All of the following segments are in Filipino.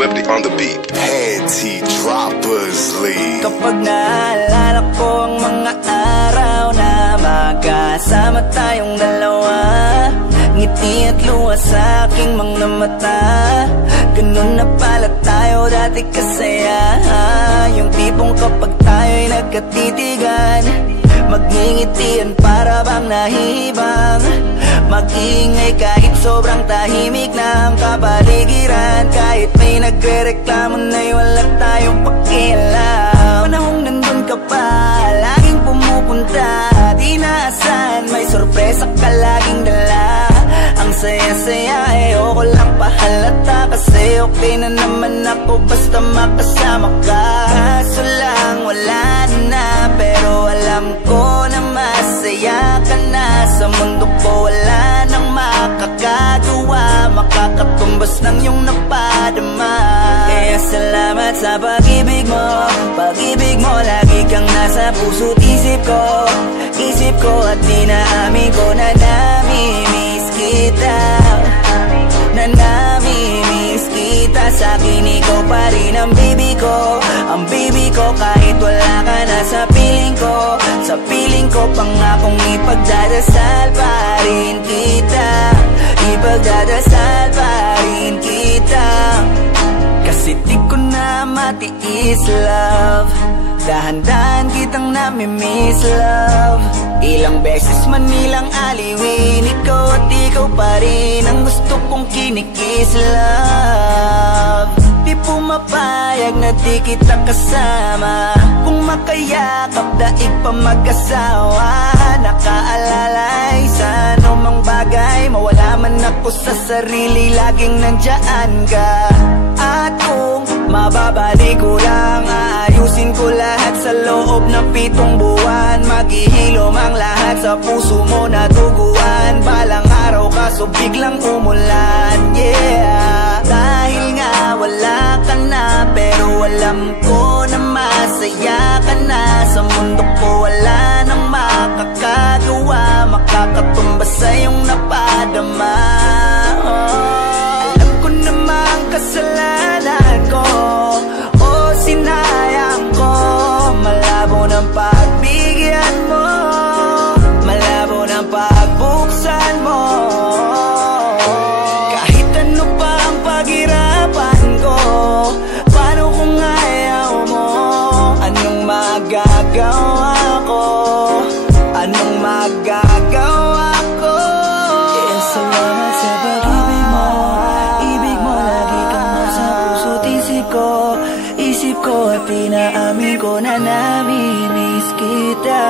Swifty on the beat. Panty Droppers League. Kapag naalala ko ang mga araw na magkasama tayong dalawa, ngiti at luha sa aking mga mata. Ganun na pala tayo dati kasaya. Yung tipong kapag tayo'y nagkatitigan, magngingitian para bang nahihibang. Mag-iingay kahit sobrang tahimik na ang kapaligiran. Kahit may nagre-reklamo na'y wala tayong pakialam. Panahong nandun ka pa, laging pumupunta, di naasan, may sorpresa ka laging dala. Ang saya-saya, ayoko lang pahalata, kasi okay na naman ako basta makasama ka. Kaso lang wala na, pero alam ko na masaya ka na. Sa mundo ko wala nang makakagawa, makakatumbas ng iyong napadama. Kaya salamat sa pag-ibig mo, pag-ibig mo. Lagi kang nasa puso't isip ko, isip ko. At di naamin ko na nami-miss kita, na nami-miss kita. Sa'kin ikaw pa rin ang baby ko, ang baby ko. Kahit wala ka na sa piling ko, sa piling ko, pangakong ipagdadasal pa rin kita, ipagdadasal pa rin kita. Kasi di ko na matiis, love, dahan-dahan kitang nami-miss, love. Ilang beses man nilang aliwin, ikaw at ikaw pa rin ang gusto kong kinikis, love. Di pumapayag na di kita kasama, kung makayakap daig pa mag-asawa. Nakaalalay sa anumang bagay, mawala man ako sa sarili, laging nandyan ka. At kung mababalik ko lang, aayusin ko lahat sa loob ng 7 buwan. Maghihilom ang lahat sa puso mo na duguan. Balang araw kaso biglang umulan, yeah. Dahil nga wala ka na, pero alam ko na masaya ka na. Sa mundo ko wala nang makakagawa, makakatumbas sa iyong napadama. Alam ko namang kasalanan ko, o sinayang ko. Malabo ng pagbigyan mo, malabo ng pagbuksan mo. Kahit ano pa ang paghirapan ko, paano kung ayaw mo? Anong magagawa ko? Anong magagawa ko? Kaya salamat sa pag-ibig mo, ibig mo. Lagi kang nasa puso't isip ko, isip ko. At inaamin ko na nami-miss kita,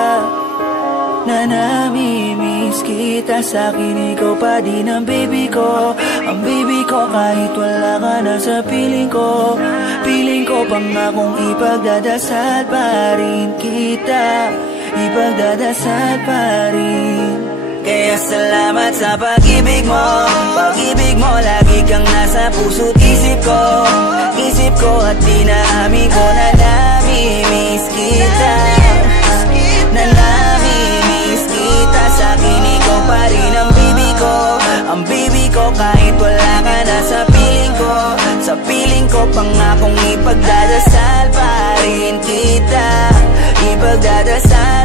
na nami-miss kita. Sa'kin ikaw pa din ang baby ko, ang baby ko. Kahit wala ka na sa piling ko, piling ko. Pangakong ipagdadasal pa rin kita, ipagdadasal pa rin. Kaya salamat sa pag-ibig mo, pag-ibig mo. Lagi kang nasa puso't isip ko, isip ko. At inaamin ko na nami-miss kita, na nami-miss kita. Sa'kin ikaw pa rin ang baby ko, ang baby ko. Kahit wala ka na sa piling ko, sa piling ko. Pangakong ipagdadasal pa rin kita, ipagdadasal